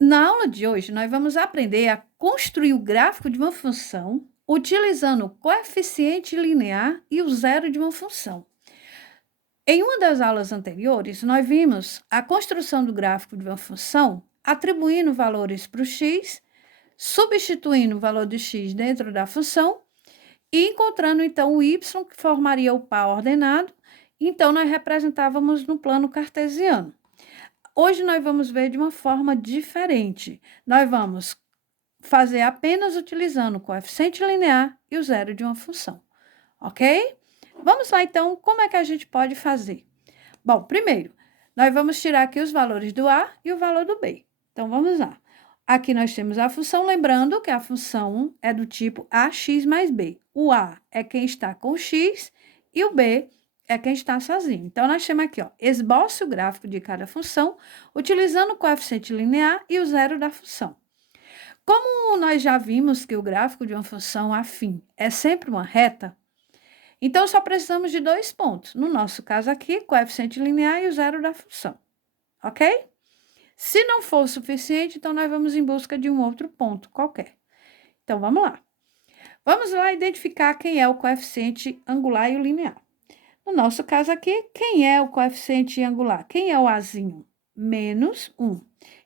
Na aula de hoje, nós vamos aprender a construir o gráfico de uma função utilizando o coeficiente linear e o zero de uma função. Em uma das aulas anteriores, nós vimos a construção do gráfico de uma função atribuindo valores para o x, substituindo o valor de x dentro da função e encontrando, então, o y, que formaria o par ordenado. Então, nós representávamos no plano cartesiano. Hoje nós vamos ver de uma forma diferente. Nós vamos fazer apenas utilizando o coeficiente linear e o zero de uma função, ok? Vamos lá, então, como é que a gente pode fazer? Bom, primeiro, nós vamos tirar aqui os valores do A e o valor do B. Então, vamos lá. Aqui nós temos a função, lembrando que a função é do tipo AX mais B. O A é quem está com o X e o B é quem está sozinho. Então, nós temos aqui, ó, esboce o gráfico de cada função, utilizando o coeficiente linear e o zero da função. Como nós já vimos que o gráfico de uma função afim é sempre uma reta, então só precisamos de dois pontos. No nosso caso aqui, coeficiente linear e o zero da função, ok? Se não for o suficiente, então nós vamos em busca de um outro ponto qualquer. Então, vamos lá. Vamos lá identificar quem é o coeficiente angular e o linear. No nosso caso aqui, quem é o coeficiente angular? Quem é o Azinho? Menos 1.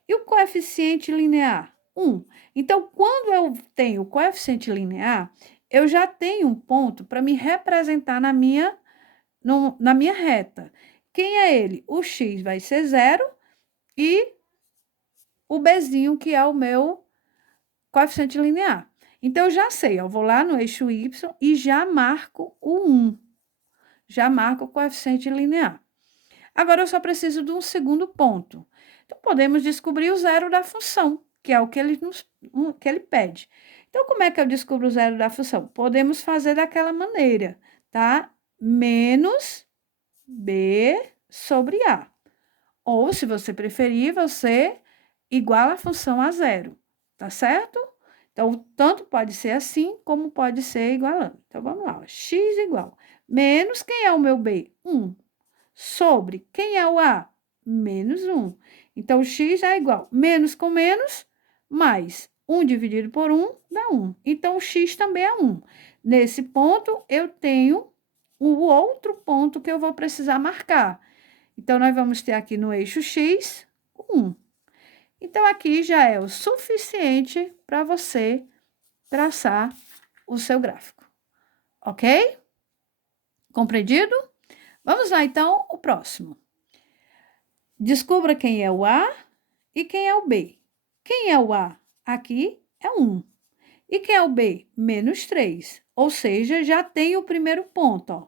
E o coeficiente linear? 1. Então, quando eu tenho o coeficiente linear, eu já tenho um ponto para me representar na minha reta. Quem é ele? O x vai ser 0 e o bzinho, que é o meu coeficiente linear. Então, eu já sei, eu vou lá no eixo y e já marco o 1. Já marco o coeficiente linear. Agora, eu só preciso de um segundo ponto. Então, podemos descobrir o zero da função, que é o que ele pede. Então, como é que eu descubro o zero da função? Podemos fazer daquela maneira, tá? Menos B sobre A. Ou, se você preferir, você iguala a função a zero, tá certo? Então, tanto pode ser assim, como pode ser igualando. Então, vamos lá. X igual. Menos, quem é o meu B? 1. Sobre, quem é o A? Menos 1. Então, o x é igual, menos com menos, mais 1 dividido por 1 dá 1. Então, o x também é 1. Nesse ponto, eu tenho o outro ponto que eu vou precisar marcar. Então, nós vamos ter aqui no eixo x, 1. Então, aqui já é o suficiente para você traçar o seu gráfico. Ok? Compreendido? Vamos lá, então, o próximo. Descubra quem é o A e quem é o B. Quem é o A? Aqui é 1. E quem é o B? Menos 3. Ou seja, já tem o primeiro ponto, ó.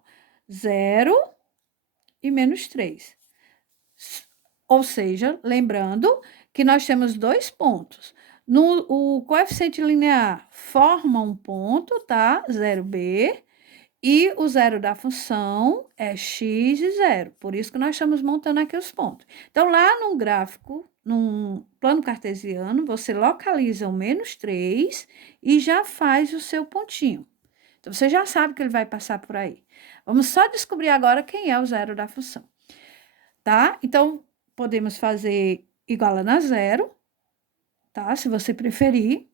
0 e menos 3. Ou seja, lembrando que nós temos dois pontos. O coeficiente linear forma um ponto, tá? 0b. E o zero da função é x e 0. Por isso que nós estamos montando aqui os pontos. Então, lá no gráfico, num plano cartesiano, você localiza o menos 3 e já faz o seu pontinho. Então, você já sabe que ele vai passar por aí. Vamos só descobrir agora quem é o zero da função. Tá? Então, podemos fazer igualando a zero, tá? Se você preferir.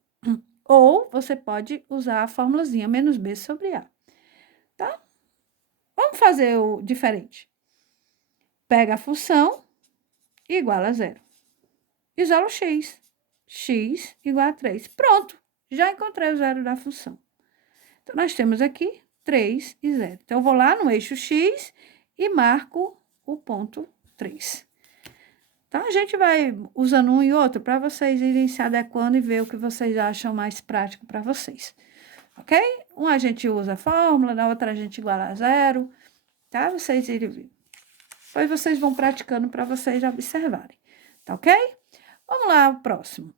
Ou você pode usar a formulazinha menos b sobre a. Tá? Vamos fazer o diferente. Pega a função igual a zero. Isola o x. X igual a 3. Pronto, já encontrei o zero da função. Então, nós temos aqui 3 e 0. Então, eu vou lá no eixo x e marco o ponto 3. Então, a gente vai usando um e outro para vocês irem se adequando e ver o que vocês acham mais prático para vocês. Ok? Um a gente usa a fórmula, na outra a gente iguala a zero, tá? Vocês irem ver. Depois vocês vão praticando para vocês observarem, tá ok? Vamos lá, o próximo.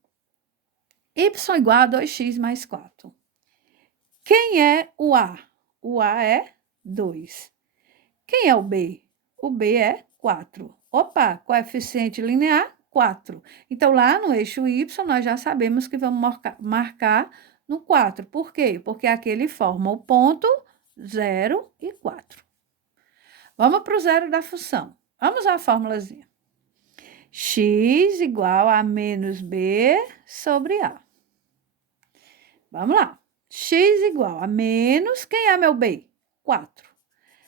Y igual a 2x mais 4. Quem é o A? O A é 2. Quem é o B? O B é 4. Opa, coeficiente linear, 4. Então, lá no eixo Y, nós já sabemos que vamos marcar no 4. Por quê? Porque aqui ele forma o ponto 0 e 4. Vamos para o zero da função. Vamos à formulazinha. x igual a menos b sobre a. Vamos lá. X igual a menos, quem é meu b? 4.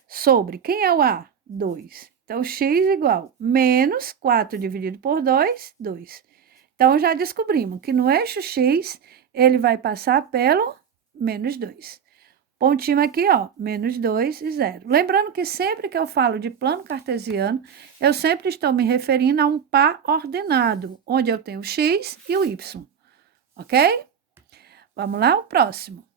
Sobre, quem é o a? 2. Então, x igual menos 4 dividido por 2, 2. Então, já descobrimos que no eixo x, ele vai passar pelo menos 2. Pontinho aqui, ó, menos 2 e 0. Lembrando que sempre que eu falo de plano cartesiano, eu sempre estou me referindo a um par ordenado, onde eu tenho o x e o y, ok? Vamos lá, o próximo.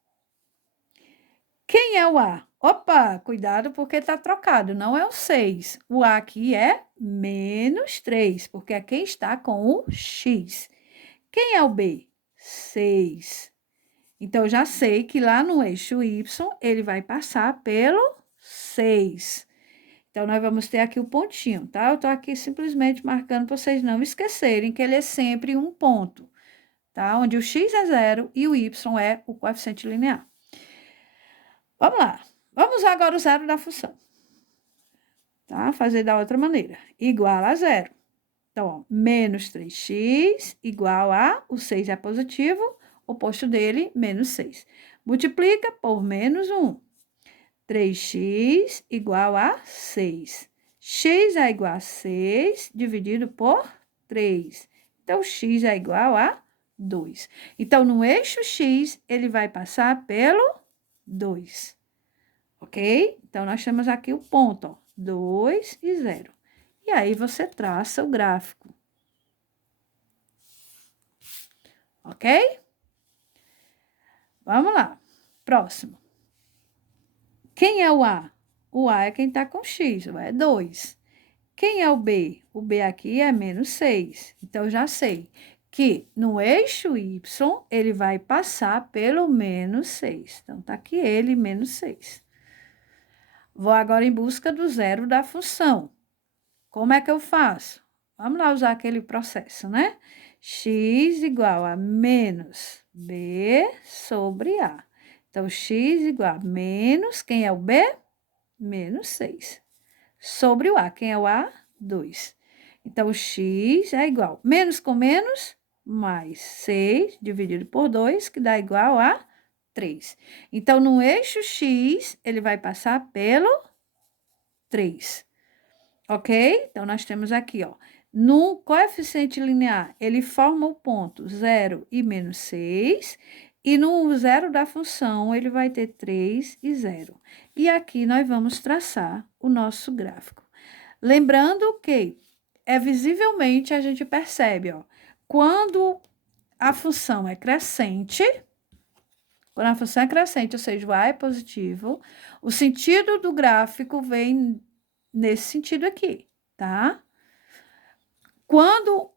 Quem é o A? Opa, cuidado porque está trocado, não é o 6. O A aqui é menos 3, porque aqui está com o x. Quem é o B? 6. Então, eu já sei que lá no eixo y, ele vai passar pelo 6. Então, nós vamos ter aqui o pontinho, tá? Eu estou aqui simplesmente marcando para vocês não esquecerem que ele é sempre um ponto, tá? Onde o x é 0 e o y é o coeficiente linear. Vamos lá. Vamos usar agora o zero da função. Tá? Fazer da outra maneira. Igual a 0. Então, ó, menos 3x igual a, o 6 é positivo, oposto dele, menos 6. Multiplica por menos 1. 3x igual a 6. X é igual a 6 dividido por 3. Então, x é igual a 2. Então, no eixo x, ele vai passar pelo 2. Ok? Então, nós temos aqui o ponto, ó, 2 e 0. E aí, você traça o gráfico. Ok? Vamos lá. Próximo. Quem é o A? O A é quem está com X, o A é 2. Quem é o B? O B aqui é menos 6. Então, eu já sei que no eixo Y, ele vai passar pelo menos 6. Então, tá aqui ele, menos 6. Vou agora em busca do zero da função. Como é que eu faço? Vamos lá usar aquele processo, né? X igual a menos B sobre A. Então, x igual a menos, quem é o B? Menos 6. Sobre o A, quem é o A? 2. Então, x é igual, menos com menos, mais 6 dividido por 2, que dá igual a 3. Então, no eixo x, ele vai passar pelo 3. Ok? Então, nós temos aqui, ó, no coeficiente linear, ele forma o ponto 0 e menos 6, e no zero da função, ele vai ter 3 e 0. E aqui nós vamos traçar o nosso gráfico. Lembrando que, visivelmente, a gente percebe, ó, quando a função é crescente, ou seja, o A é positivo, o sentido do gráfico vem nesse sentido aqui, tá? Quando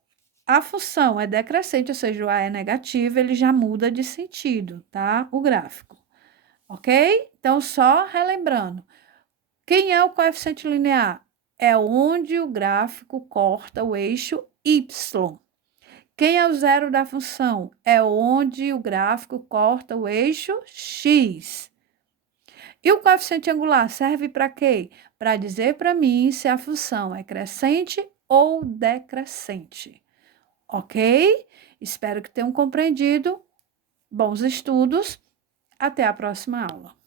a função é decrescente, ou seja, o A é negativo, ele já muda de sentido, tá? O gráfico, ok? Então, só relembrando, quem é o coeficiente linear? É onde o gráfico corta o eixo Y. Quem é o zero da função? É onde o gráfico corta o eixo X. E o coeficiente angular serve para quê? Para dizer para mim se a função é crescente ou decrescente. Ok? Espero que tenham compreendido. Bons estudos. Até a próxima aula.